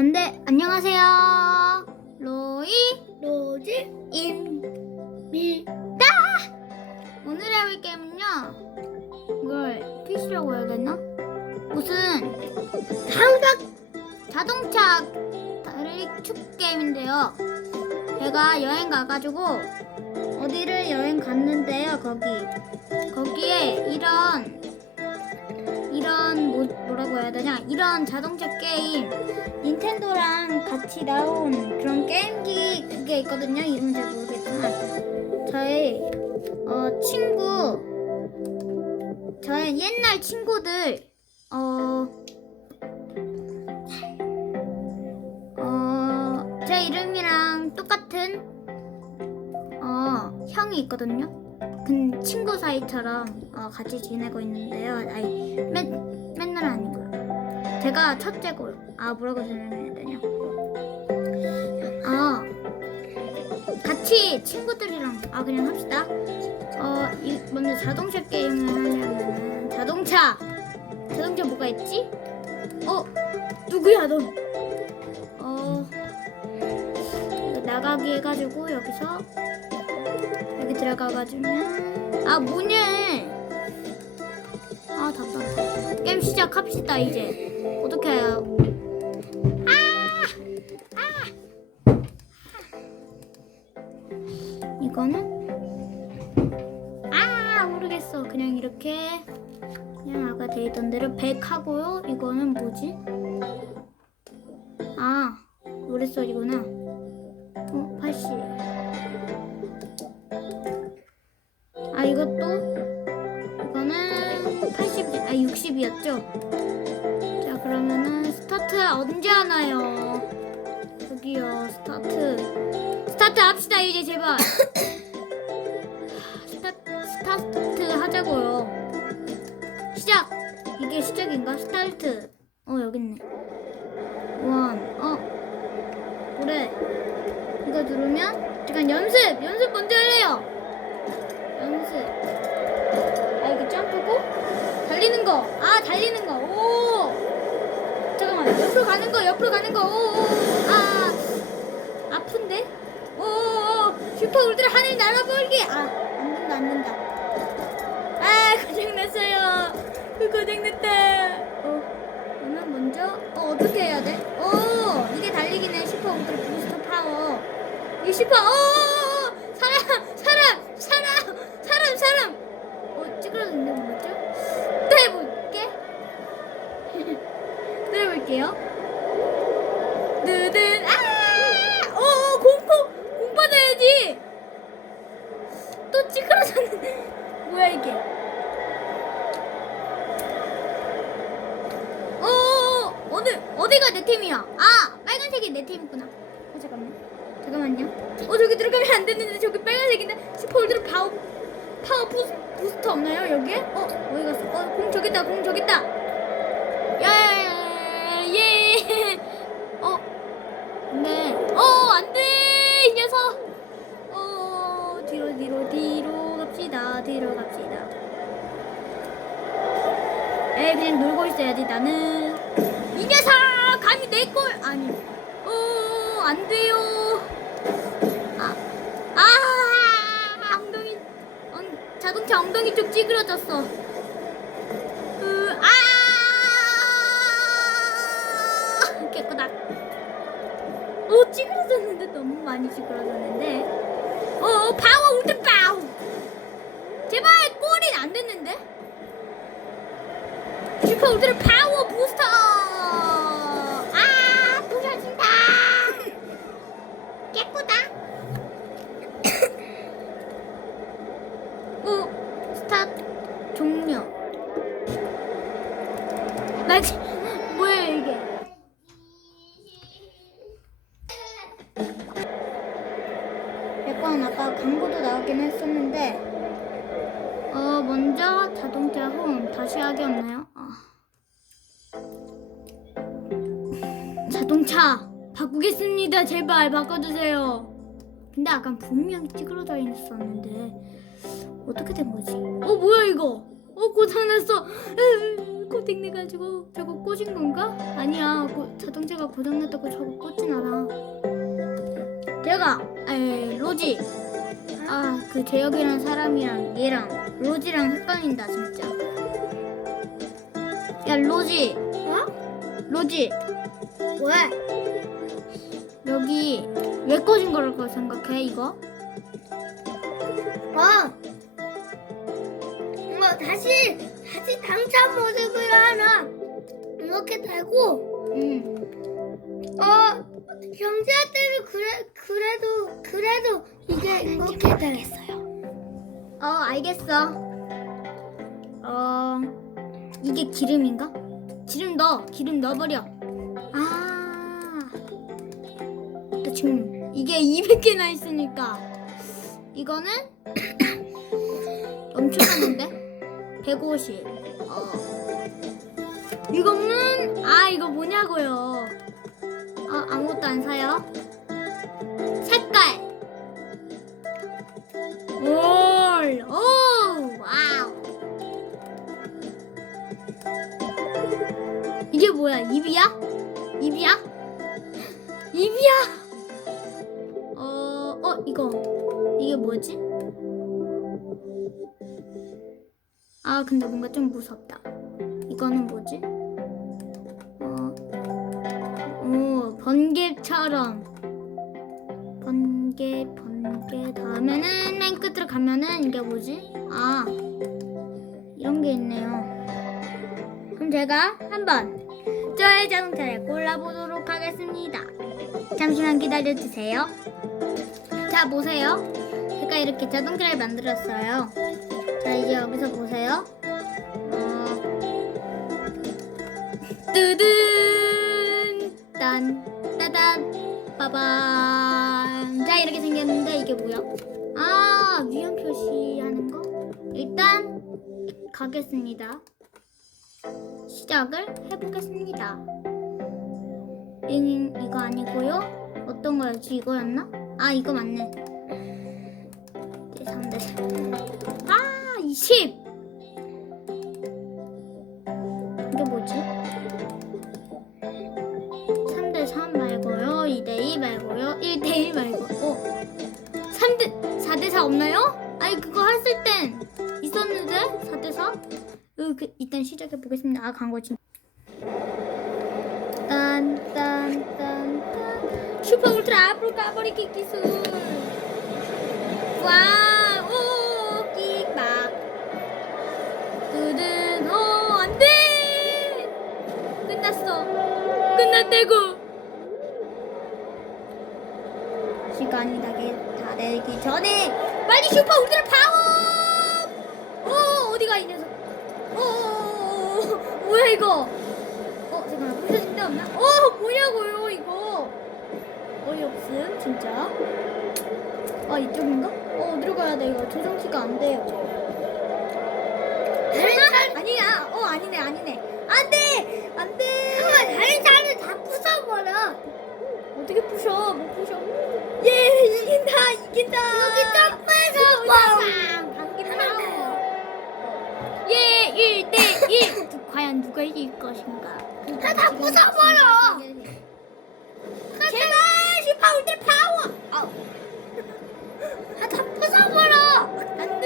안 돼 안녕하세요. 로이 로지 입니다. 오늘 해볼 게임은요 이걸 PC라고 해야 되나? 무슨 항상 자동차 달리기 축 게임인데요. 제가 여행 가가지고 어디를 여행 갔는데요 거기. 거기에 이런 이런 뭐, 뭐라고 해야 되냐? 이런 자동차 게임. 닌텐도랑 같이 나온 그런 게임기 그게 있거든요. 이름 잘 모르겠지만. 저의 어, 친구 저의 옛날 친구들 어, 어, 제 이름이랑 똑같은 어, 형이 있거든요. 그 친구 사이처럼 어, 같이 지내고 있는데요. 아니, 맨, 맨날 아니고요. 제가 첫째고요. 아, 뭐라고 설명해야 되냐? 아, 같이 친구들이랑, 아, 그냥 합시다. 어, 이, 먼저 자동차 게임을 하려면, 자동차! 자동차 뭐가 있지? 어, 누구야, 너? 어, 나가기 해가지고, 여기서, 여기 들어가가지고, 아, 문을! 아, 답답해. 게임 시작합시다, 이제. 어떻게 해요? 이거는 아 모르겠어 그냥 이렇게 그냥 아까 돼 있던 대로 100 하고요 이거는 뭐지 아 노랫소리구나 어 80. 60이었죠 자 그러면은 스타트 언제 하나요? 여기요 스타트. 스타트 합시다 이제 제발. 스타, 스타트 하자고요. 시작! 이게 시작인가? 스타트 어 여기 있네 원어 그래 이거 누르면 잠깐 연습 연습 먼저 할래요 연습 아 이게 점프고 달리는 거 아 달리는 거 오 잠깐만 옆으로 가는 거 옆으로 가는 거 오 아 아픈데? 오, 슈퍼 울트라 하늘 날아버리기! 아, 안 된다, 안 된다. 아, 고장났어요. 고장났다. 어, 그러면 먼저, 어, 어떻게 해야 돼? 오, 이게 달리기네. 슈퍼 울트라 부스터 파워. 이게 슈퍼, 오, 사람, 사람, 사람, 사람, 사람. 어, 찌그러졌는데 뭐였죠? 또 해볼게. 또 해볼게요. 느든 아! 어, 어 공포 공 받아야지. 또 찌그러졌는데 뭐야 이게? 어, 어 어느 어디가 내 팀이야? 아 빨간색이 내 팀이구나. 어 잠깐만 잠깐만요. 어 저기 들어가면 안 되는데 저기 빨간색인데 슈퍼울드로 파워 파워 부스, 부스터 없나요 여기에? 어 어디 갔어? 어 공 저기 있다 공 저기 있다. 야예 예. 어 네. 어, 안 돼! 이 녀석! 어, 뒤로, 뒤로, 뒤로 갑시다. 뒤로 갑시다. 에, 그냥 놀고 있어야지, 나는. 이 녀석! 감히 내 꼴! 아니. 어, 안 돼요. 아, 아, 엉덩이, 엉, 자동차 엉덩이 쪽 찌그러졌어. 오 찌그러졌는데 너무 많이 찌그러졌는데. 어 파워 울트 파워. 제발 골이 안 됐는데? 슈퍼 울트라 파 제발 바꿔주세요 근데 아까 분명히 찌그러져 있었는데 어떻게 된 거지? 어 뭐야 이거? 어어 고장났어. 으, 고장 내가지고 저거 꽂은 건가? 아니야. 고, 자동차가 고장났다고 저거 꽂진 않아. 제가 에 로지. 아그 재혁이라는 사람이랑 얘랑 로지랑 헷갈린다 진짜. 야 로지. 어? 로지. 왜? 여기 왜 꽂은 거라고 생각해 이거? 어. 뭐 다시 다시 당찬 모습을 하나 이렇게 달고 응. 어 경제한테는 그래 그래도 그래도 이게 이렇게 되겠어요. 어 알겠어. 어 이게 기름인가? 기름 넣어. 기름 넣어버려. 아. 나 지금 이게 200개나 있으니까 이거는 엄청나는데? 150. 어. 이거는 아 이거 뭐냐고요? 아 아무것도 안 사요. 아, 근데 뭔가 좀 무섭다. 이거는 뭐지? 어, 오, 번개처럼. 번개, 번개. 다음에는 맨 끝으로 가면은 이게 뭐지? 아, 이런 게 있네요. 그럼 제가 한번 저의 자동차를 골라보도록 하겠습니다. 잠시만 기다려주세요. 자, 보세요. 제가 이렇게 자동차를 만들었어요. 자, 이제 여기서 보세요. 어, 뜨든, 딴, 따단, 빠밤. 자, 이렇게 생겼는데 이게 뭐야? 아, 위험 표시하는 거? 일단, 가겠습니다. 시작을 해보겠습니다. 이, 이거 아니고요. 어떤 거였지? 이거였나? 아 이거 맞네. 3대 아 20. 이게 뭐지? 3대 3 말고요. 2대 2 말고요. 1대 1 말고. 어? 3대 4대 4 없나요? 아니 그거 했을 땐 있었는데 4대 4? 으, 그, 일단 시작해 보겠습니다. 아, 광고지. 딴, 딴, 딴, 딴. 슈퍼 울트라 앞으로 가버리기 기술. 와, 끝났대고. 시간이 다게 다 되기 전에 빨리 슈퍼 울트라 파워! 오, 어디가 이 녀석? 어, 뭐야 이거? 어, 잠깐만 부서진 데 없나? 어, 뭐냐고요 이거? 어이없음 진짜. 아 이쪽인가? 어, 어디로 가야 돼 이거 조정키가 안 돼요. 다른 차 아니야. 어, 아니네, 아니네. 안 돼, 안 돼. 잠깐만 다른 이긴다. 여기 점프해서 빵! 파워. 예, 1대 1. 과연 누가 이길 것인가? 다, 다 부숴버려. 제발 슈퍼 울트 파워. 아, 다, 다 부숴버려. 안 돼.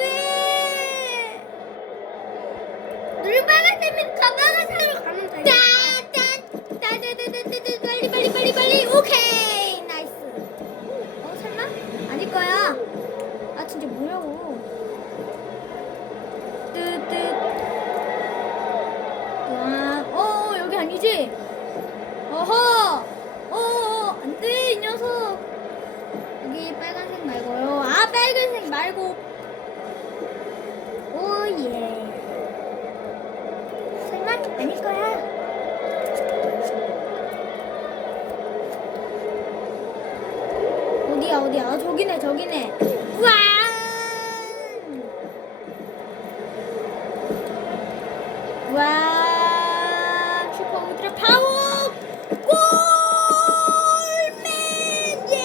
눈이 빨간색이면 다 빨간색으로 가면 돼. 따따 따따따따따 빨리 빨리 빨리 빨리 오케이 나이스. 어 설마? 아닐 거야. 아 진짜 뭐라고? 뜨뜨. 와, 어 여기 아니지? 어허. 어, 안 돼, 이 녀석. 여기 빨간색 말고요. 아, 빨간색 말고. 오, 예. 설마? 아닐 거야. 어디야, 어디야? 아, 저기네, 저기네. 와! 와! 슈퍼 울트라 파워! 골맨! 예!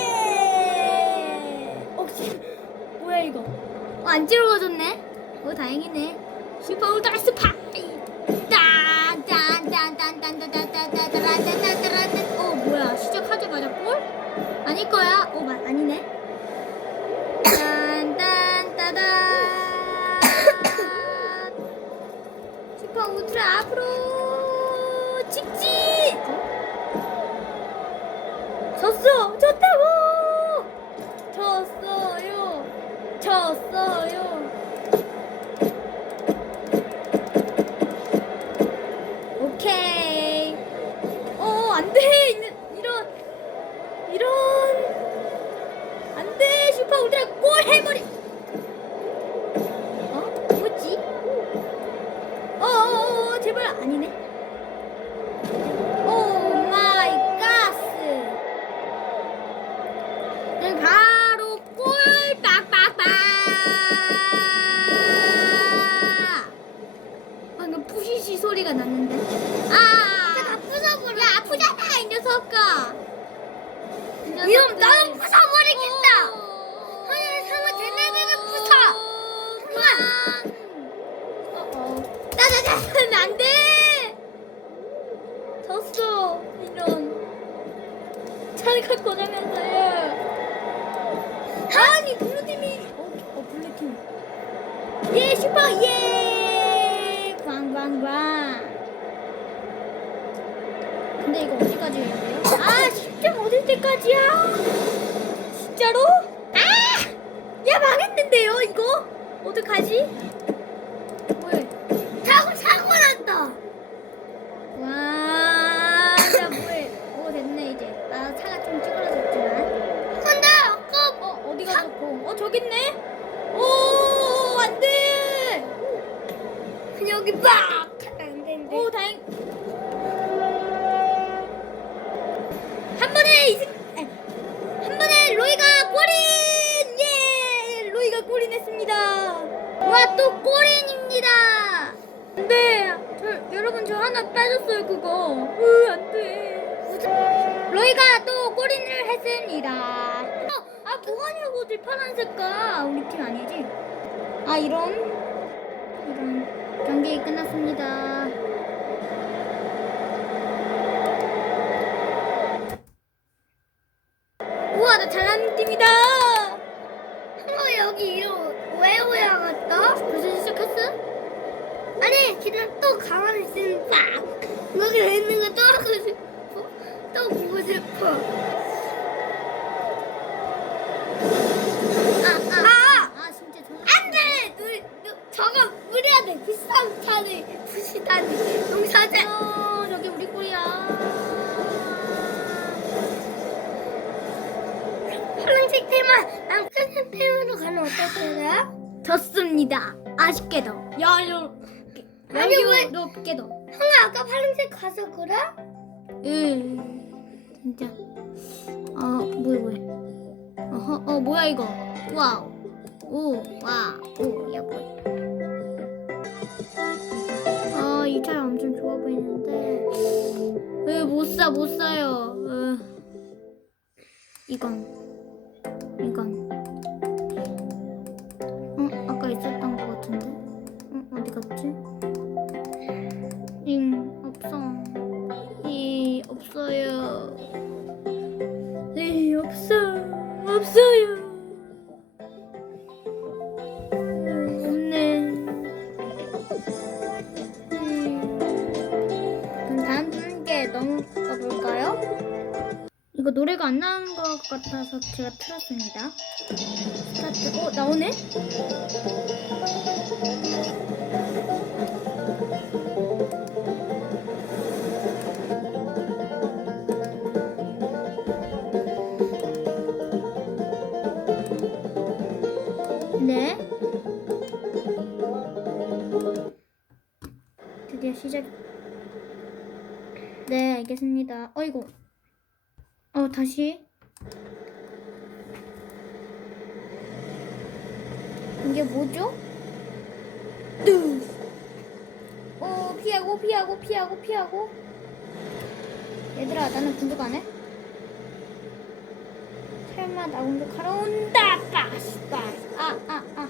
어, 씨, 뭐야 이거? 어, 안 찌르워졌네? 어, 다행이네. 슈퍼 울트라 스파 ওটা করে করে 예 슈퍼 예 광광광 근데 이거 어디까지? 아 10점 얻을 때까지야 진짜로? 아! 야 망했는데요 이거? 어떡하지? 저 여러분 저 하나 빠졌어요 그거. 으 안 돼. 로이가 또 골인을 했습니다. 어, 아 뭐하냐고 저 파란 색깔 우리 팀 아니지? 아 이런 이런 경기 끝났습니다. 우와 나 잘하는 팀이다. 어 여기 이런 왜 올라갔다? 벌써 시작했어? 아니 그냥 또 가만히 있으면 빡 여기 있는 거 또 하고 싶어 또 보고 싶어 아, 아 진짜 저. 안돼 누, 누, 저거 무리해야 돼 비싼 차를 부시다니 농사제 어, 저기 우리 꿀이야. 테마 난 빨간 테마로 가면 어떨까요? 졌습니다. 아쉽게도. 여유. 아니, 왜- 여유롭게도. 형아 아까 파란색 가서 그래? 응. 진짜. 어, 뭐야, 뭐야. 어허, 어, 뭐야, 이거. 와우. 오, 와, 오, 야, 뭐야. 아, 이차 엄청 좋아 보이는데. 왜못 사, 못 사요. 으. 이건. 이건. 어, 아까 있었던 것 같은데. 어, 어디 갔지? 잉, 없어. 이 없어요. 이 없어. 없어요. 안 나오는 것 같아서 제가 틀었습니다. 스타트. 어 나오네? 네. 다시. 이게 뭐죠? 뚜. 어, 피하고, 피하고, 피하고, 피하고. 얘들아, 나는 안 해? 설마 나 공격하러 온다. 빠시, 빠시. 아, 아, 아.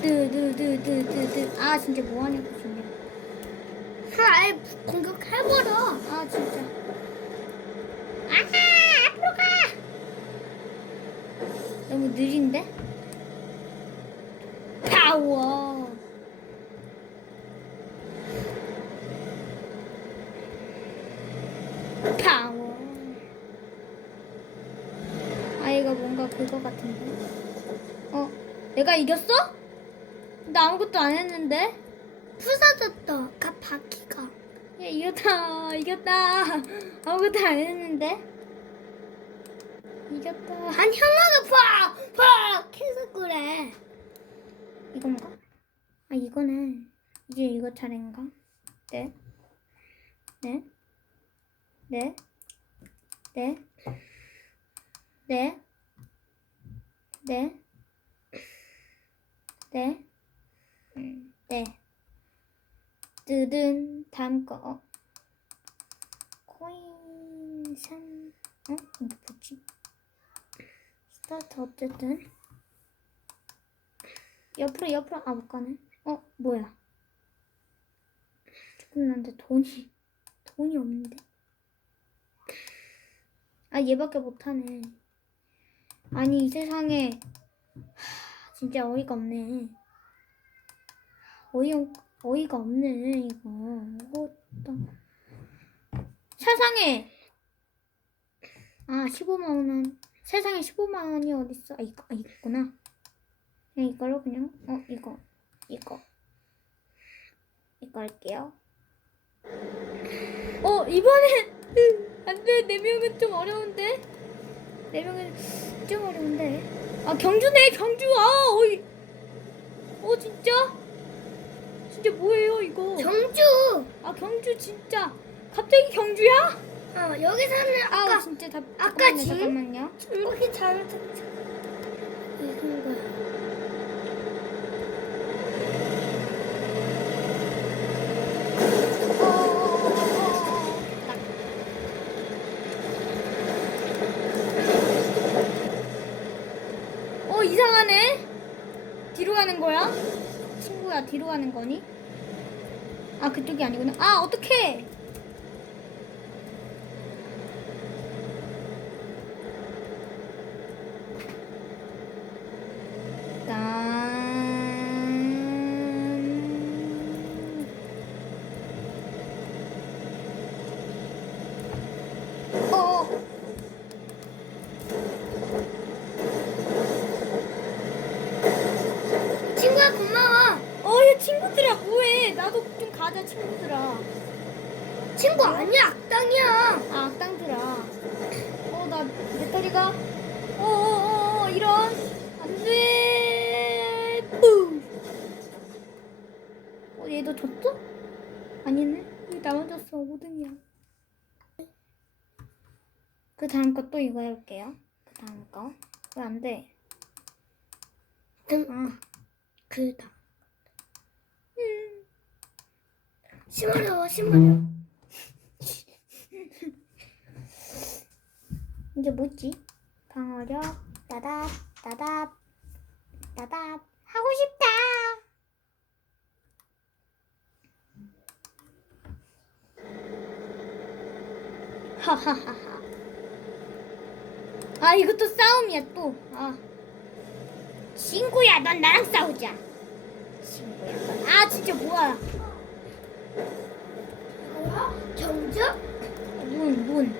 뜨뜨뜨뜨뜨뜨 아 진짜 뭐하냐고 진짜 아예 공격해버려. 아 진짜 아, 앞으로 가. 너무 느린데? 파워 파워 아이가 뭔가 그거 같은데 어? 내가 이겼어? 나 아무것도 안 했는데 부서졌다. 가 바퀴가. 야 이겼다 이겼다 아무것도 안 했는데 이겼다 아니 현아가 팍팍 해서 그래. 이건가? 아 이거는 이제 이거 차례인가? 네? 네? 네? 네? 네? 네? 네? 음, 네. 뜨든 다음 거 어? 코인 3 어? 이게 뭐지? 스타트 어쨌든 옆으로 옆으로 아 못 가네. 어 뭐야? 조금 난데 돈이 돈이 없는데. 아 얘밖에 못하네. 아니 이 세상에 하, 진짜 어이가 없네. 어이 어이가 없네 이거. 이거 세상에 아 15만 원 세상에 15만 원이 어딨어? 아 이거 아 이거구나. 그냥 이걸로 그냥 어 이거 이거 이거 할게요. 어 이번에 안돼 네 명은 좀 어려운데 네 명은 좀 어려운데 아 경주네 경주 아 어이 어 진짜 진짜 뭐예요 이거 정주. 아 경주 진짜 갑자기 경주야? 어 여기서는 아 아까 진짜 다 아까 잠깐만요, 진- 잠깐만요 중국이 잘못했죠. 이건 거야. 어 이상하네. 뒤로 가는 거야? 친구야 뒤로 가는 거니? 아 그쪽이 아니구나. 아 어떡해? 짠. 어. 어얘 친구들아 뭐해? 나도 좀 가자 친구들아. 친구 아니야 악당이야. 아 악당들아. 어 나 배터리가 어어어 이런 안돼. 뿡. 어 얘도 졌어? 아니네. 왜 나만 졌어? 5등이야. 그 다음 거 또 이거 해볼게요. 그 다음 거. 왜 안 돼? 등 아. 그 다. 음. 심어려워 심어려. 이제 뭐지? 방어력 따답 따답 따답 하고 싶다. 하하하하. 아 이것도 싸움이야 또. 아 친구야 넌 나랑 싸우자. 친구야. 넌- 아 진짜 뭐야? 정주? 문 문.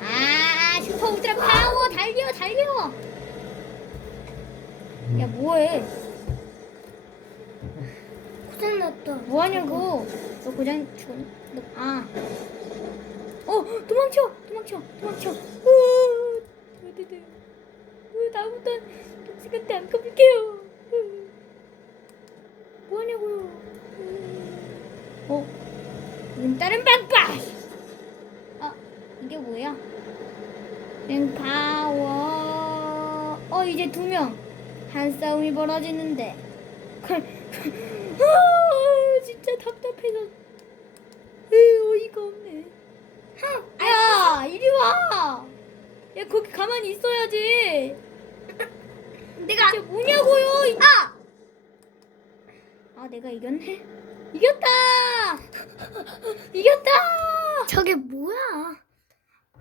아 슈퍼 울트라 파워 달려 달려. 야 뭐해? 고장 났다. 뭐하냐고? 너 고장 죽었니? 너, 아. 어 도망쳐 도망쳐 도망쳐. 으, 어디들? 으, 나보다 독식한테 안 가볼게요. 으. 뭐하냐고요? 으. 어? 문 다른 방파. 아 이게 뭐야? 랭파워. 어 이제 두 명. 한 싸움이 벌어지는데. 아, 진짜 답답해서. 으, 어이가 없네. 야, 이리 와. 야, 거기 가만히 있어야지. 내가 이게 뭐냐고요? 이- 아! 아 내가 이겼네. 이겼다. 이겼다. 저게 뭐야?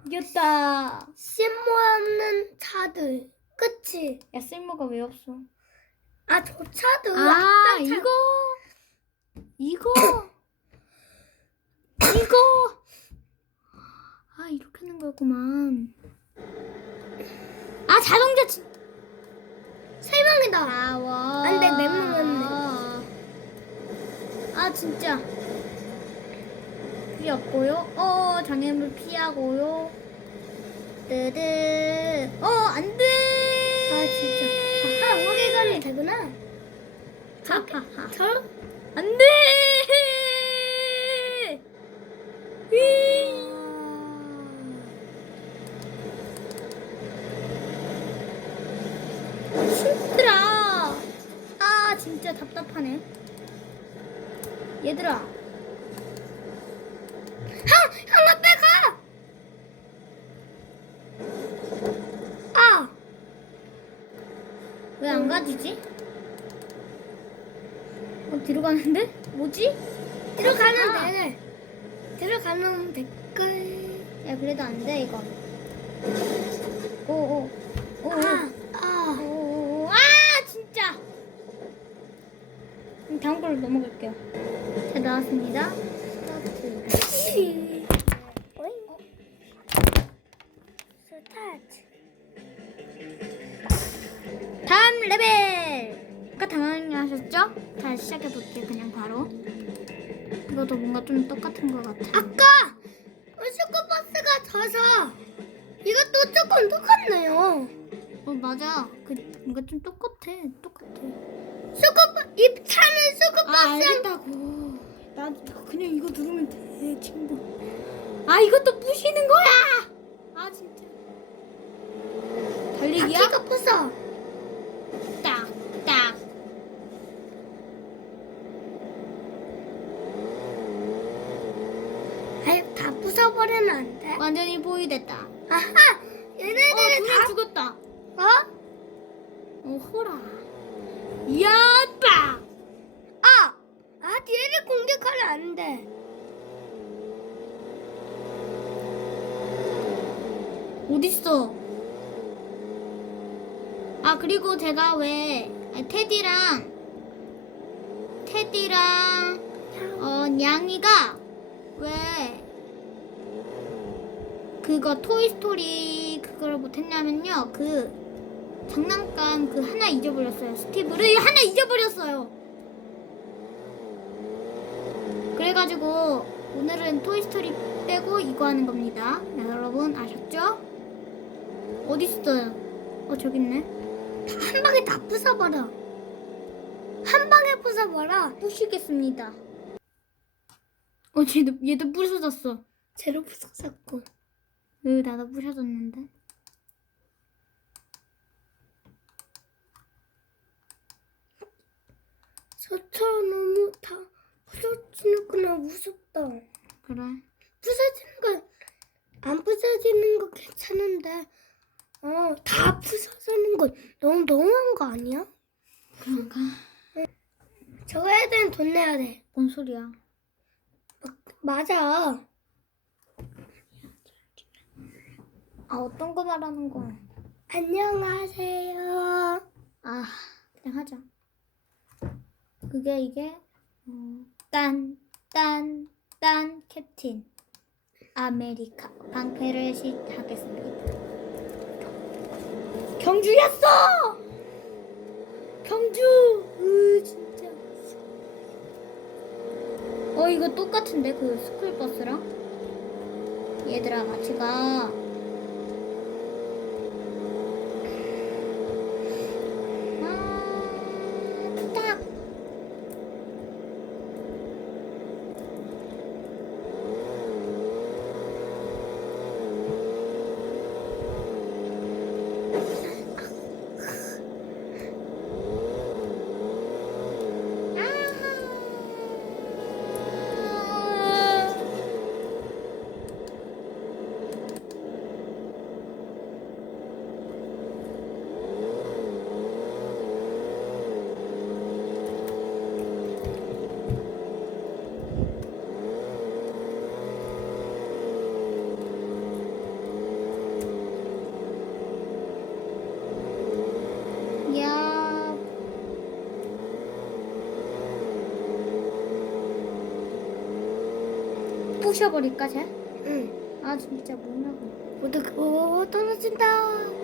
이겼다. 쓸모 없는 차들. 그치? 야 쓸모가 왜 없어? 아, 저 차들. 아 차- 이거 이거 이거 아 이렇게 하는 거였구만. 아 자동차 명이다. 아와. 안 돼, 네 명이었네. 아 진짜 없고요. 어 장애물 피하고요. 뜨드. 어 안 돼. 아, 진짜. 아, 오게 가면 되구나. 저, 안 돼. 힘들어. 아 진짜 답답하네. 얘들아. 형! 형 앞에 가! 아! 왜 안 가지지? 어, 뒤로 가는데? 뭐지? 들어가면 아. 돼. 들어가면 댓글. 야, 그래도 안 돼, 이건. 오, 오. 오, 오. 아, 아. 오, 오, 오. 아, 진짜! 다음 걸로 넘어갈게요. 자, 나왔습니다. 스타트. 다음 레벨! 아까 당황하셨죠? 다시 시작해 볼게요, 그냥 바로. 이것도 뭔가 좀 똑같은 것 같아. 아까 슈퍼버스가 져서 이것도 조금 똑같네요. 어, 맞아. 그, 뭔가 좀 똑같아. 똑같아. 슈퍼버 이 차는 아 슈퍼버스. 알겠다고. 나, 나 그냥 이거 누르면 돼 친구. 아 이것도 부시는 거야. 아 진짜. 달리기야? 바퀴가 부서. 딱 딱. 아유 다 부숴버리면 안 돼. 완전히 보이됐다. 아하 어 얘네들은 둘이 다 죽었다. 어? 어 호라. 야 안 돼. 어딨어? 아 그리고 제가 왜 아니, 테디랑 테디랑 어 냥이가 왜 그거 토이스토리 그걸 못했냐면요 그 장난감 그 하나 잊어버렸어요 스티브를 하나 잊어버렸어요 그래가지고 오늘은 토이스토리 빼고 이거 하는 겁니다 네, 여러분 아셨죠? 어딨어요? 어 저기 있네 한 방에 다 부숴버려. 한 방에 부숴버려. 부시겠습니다 어 얘도 얘도 부서졌어 제로 부숴졌고. 으 나도 부셔졌는데 저처럼 너무 다 부서지는구나 무섭다. 그래 부서지는 건 안 부서지는 거 괜찮은데 어 다 부서지는 건 너무 너무한 거 아니야? 그런가 저거 해야 되면 돈 내야 돼. 뭔 소리야 맞아. 아 어떤 거 말하는 거야 안녕하세요. 아 그냥 하자 그게 이게 어, 딴 딴 딴 캡틴. 아메리카 방패를 시작하겠습니다. 경주였어! 경주! 으 진짜. 어 이거 똑같은데 그 스쿨버스랑? 얘들아 같이 가 아, 딱. 아. 부셔버릴까 쟤? 응. 아 진짜 뭐냐고. 모두 오 떨어진다. 아,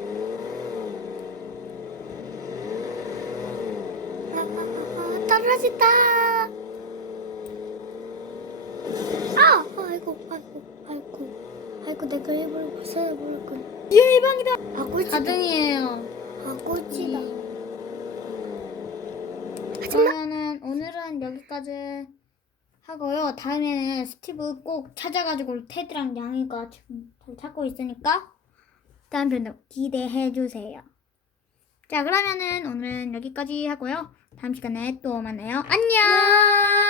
아, 아, 떨어진다. 아, 아이고, 아이고, 아이고, 아이고, 내가 일부러 부숴버렸군. 얘 해방이다. 아고치다. 4등이에요. 아고치다. 그러면은 오늘은 여기까지 하고요. 다음에는 스티브 꼭 찾아가지고 테드랑 양이가 지금 잘 찾고 있으니까 다음 편도 기대해 주세요. 자 그러면은 오늘은 여기까지 하고요. 다음 시간에 또 만나요. 안녕.